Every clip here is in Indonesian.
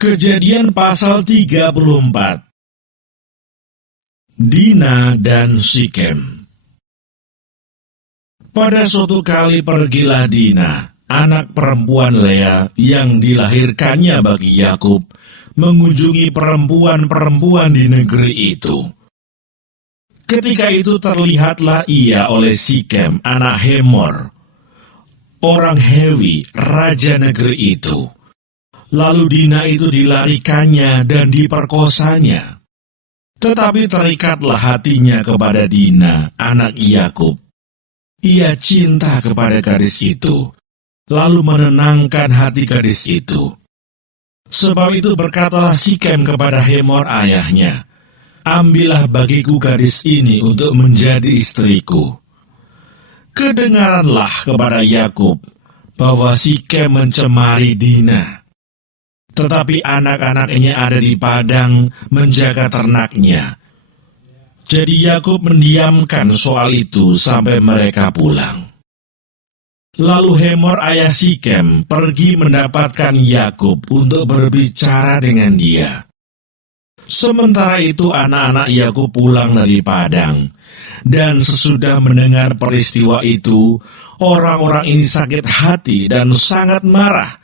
Kejadian pasal 34. Dina dan Sikem. Pada suatu kali pergilah Dina, anak perempuan Lea yang dilahirkannya bagi Yakub, mengunjungi perempuan-perempuan di negeri itu. Ketika itu terlihatlah ia oleh Sikem, anak Hemor, orang Hewi, raja negeri itu. Lalu Dina itu dilarikannya dan diperkosanya. Tetapi terikatlah hatinya kepada Dina, anak Yakub. Ia cinta kepada gadis itu, lalu menenangkan hati gadis itu. Sebab itu berkatalah Sikem kepada Hemor ayahnya, "Ambillah bagiku gadis ini untuk menjadi istriku." Kedengaranlah kepada Yakub bahwa Sikem mencemari Dina. Tetapi anak-anaknya ada di padang menjaga ternaknya. Jadi Yakub mendiamkan soal itu sampai mereka pulang. Lalu Hemor ayah Sikem pergi mendapatkan Yakub untuk berbicara dengan dia. Sementara itu anak-anak Yakub pulang dari padang, dan sesudah mendengar peristiwa itu, orang-orang ini sakit hati dan sangat marah,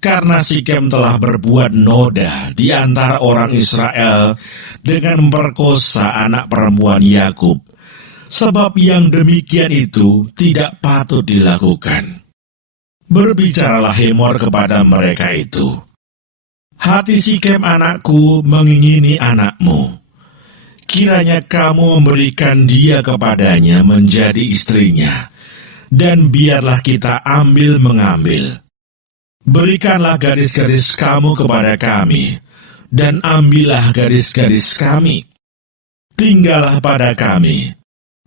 karena Sikem telah berbuat noda di antara orang Israel dengan memperkosa anak perempuan Yakub, sebab yang demikian itu tidak patut dilakukan. Berbicaralah Hemor kepada mereka itu, "Hati Sikem anakku mengingini anakmu. Kiranya kamu memberikan dia kepadanya menjadi istrinya, dan biarlah kita ambil-mengambil. Berikanlah gadis-gadis kamu kepada kami, dan ambillah gadis-gadis kami. Tinggallah pada kami.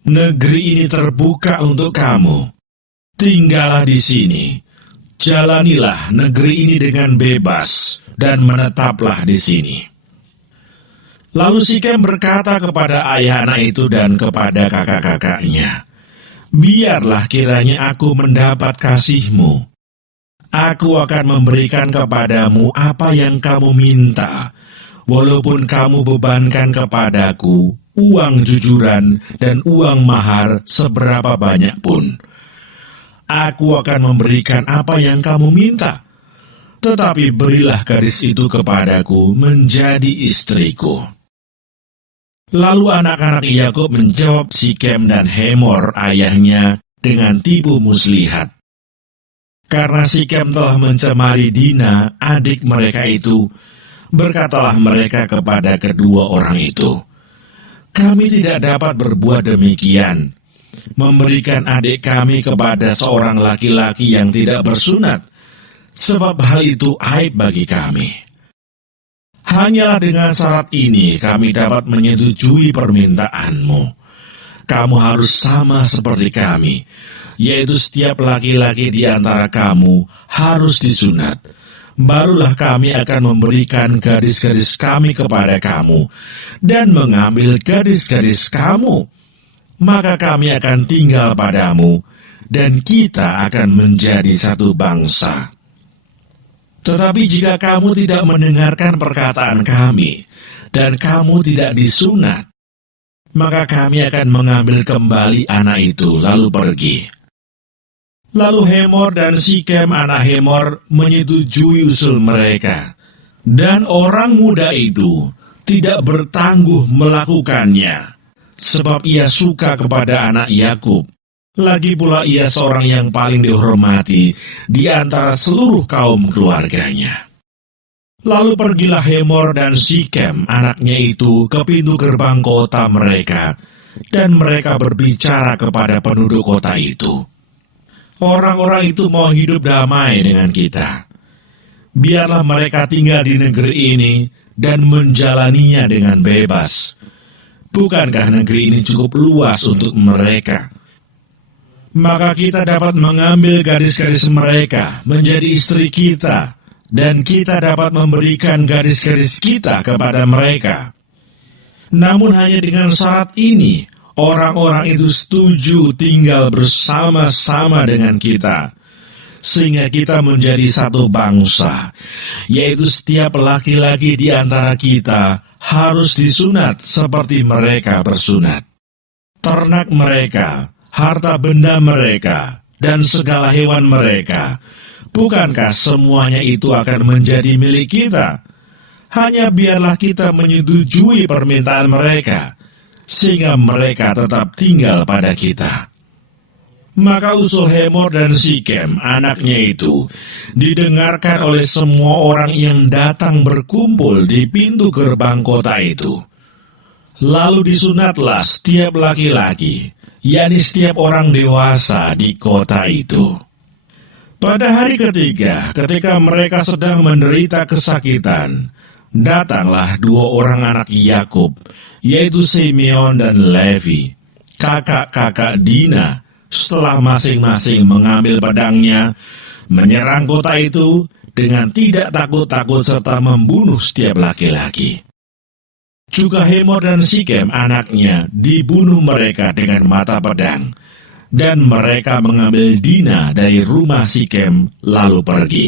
Negeri ini terbuka untuk kamu. Tinggallah di sini. Jalanilah negeri ini dengan bebas, dan menetaplah di sini." Lalu Sikem berkata kepada ayah anak itu dan kepada kakak-kakaknya, "Biarlah kiranya aku mendapat kasihmu. Aku akan memberikan kepadamu apa yang kamu minta, walaupun kamu bebankan kepadaku uang jujuran dan uang mahar seberapa banyak pun. Aku akan memberikan apa yang kamu minta, tetapi berilah gadis itu kepadaku menjadi istriku." Lalu anak-anak Yakub menjawab Sikem dan Hemor ayahnya dengan tipu muslihat. Karena Sikem telah mencemari Dina, adik mereka itu, berkatalah mereka kepada kedua orang itu, "Kami tidak dapat berbuat demikian, memberikan adik kami kepada seorang laki-laki yang tidak bersunat, sebab hal itu aib bagi kami. Hanyalah dengan syarat ini kami dapat menyetujui permintaanmu. Kamu harus sama seperti kami, yaitu setiap laki-laki di antara kamu harus disunat. Barulah kami akan memberikan gadis-gadis kami kepada kamu, dan mengambil gadis-gadis kamu. Maka kami akan tinggal padamu, dan kita akan menjadi satu bangsa. Tetapi jika kamu tidak mendengarkan perkataan kami, dan kamu tidak disunat, maka kami akan mengambil kembali anak itu lalu pergi." Lalu Hemor dan Sikem anak Hemor menyetujui usul mereka, dan orang muda itu tidak bertangguh melakukannya, sebab ia suka kepada anak Yakub. Lagi pula ia seorang yang paling dihormati di antara seluruh kaum keluarganya. Lalu pergilah Hemor dan Sikem anaknya itu ke pintu gerbang kota mereka, dan mereka berbicara kepada penduduk kota itu, "Orang-orang itu mau hidup damai dengan kita. Biarlah mereka tinggal di negeri ini dan menjalaninya dengan bebas. Bukankah negeri ini cukup luas untuk mereka? Maka kita dapat mengambil gadis-gadis mereka menjadi istri kita, dan kita dapat memberikan gadis-gadis kita kepada mereka. Namun hanya dengan syarat ini, orang-orang itu setuju tinggal bersama-sama dengan kita, sehingga kita menjadi satu bangsa, yaitu setiap laki-laki di antara kita harus disunat seperti mereka bersunat. Ternak mereka, harta benda mereka, dan segala hewan mereka, bukankah semuanya itu akan menjadi milik kita? Hanya biarlah kita menyetujui permintaan mereka, sehingga mereka tetap tinggal pada kita. Maka usul Hemor dan Sikem, anaknya itu, didengarkan oleh semua orang yang datang berkumpul di pintu gerbang kota itu. Lalu disunatlah setiap laki-laki, yakni setiap orang dewasa di kota itu. Pada hari ketiga, ketika mereka sedang menderita kesakitan, datanglah dua orang anak Yakub, yaitu Simeon dan Levi, kakak-kakak Dina, setelah masing-masing mengambil pedangnya, menyerang kota itu dengan tidak takut-takut serta membunuh setiap laki-laki. Juga Hemor dan Sikem anaknya dibunuh mereka dengan mata pedang, dan mereka mengambil Dina dari rumah Sikem lalu pergi.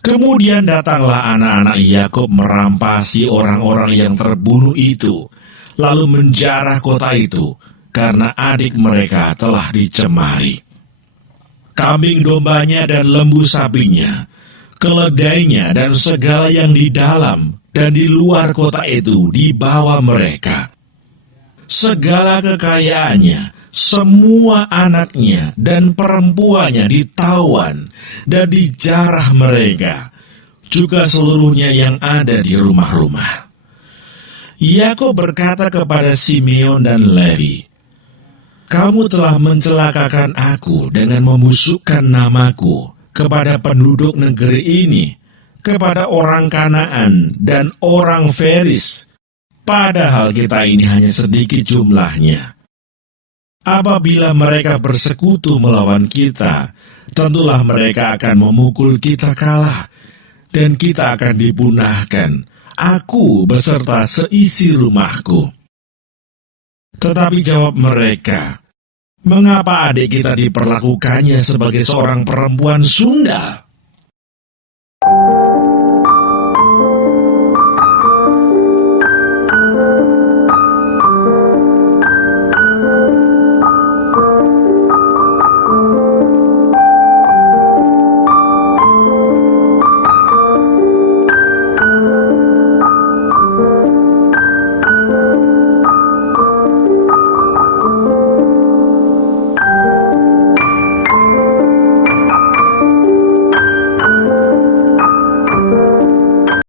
Kemudian datanglah anak-anak Yakub merampasi orang-orang yang terbunuh itu, lalu menjarah kota itu, karena adik mereka telah dicemari. Kambing dombanya dan lembu sapinya, keledainya dan segala yang di dalam dan di luar kota itu dibawa mereka. Segala kekayaannya, semua anaknya dan perempuannya ditawan dan dijarah mereka, juga seluruhnya yang ada di rumah-rumah. Yakub berkata kepada Simeon dan Levi, "Kamu telah mencelakakan aku dengan membusukkan namaku kepada penduduk negeri ini, kepada orang Kanaan dan orang Feris, padahal kita ini hanya sedikit jumlahnya. Apabila mereka bersekutu melawan kita, tentulah mereka akan memukul kita kalah, dan kita akan dipunahkan, aku beserta seisi rumahku." Tetapi jawab mereka, "Mengapa adik kita diperlakukannya sebagai seorang perempuan Sunda?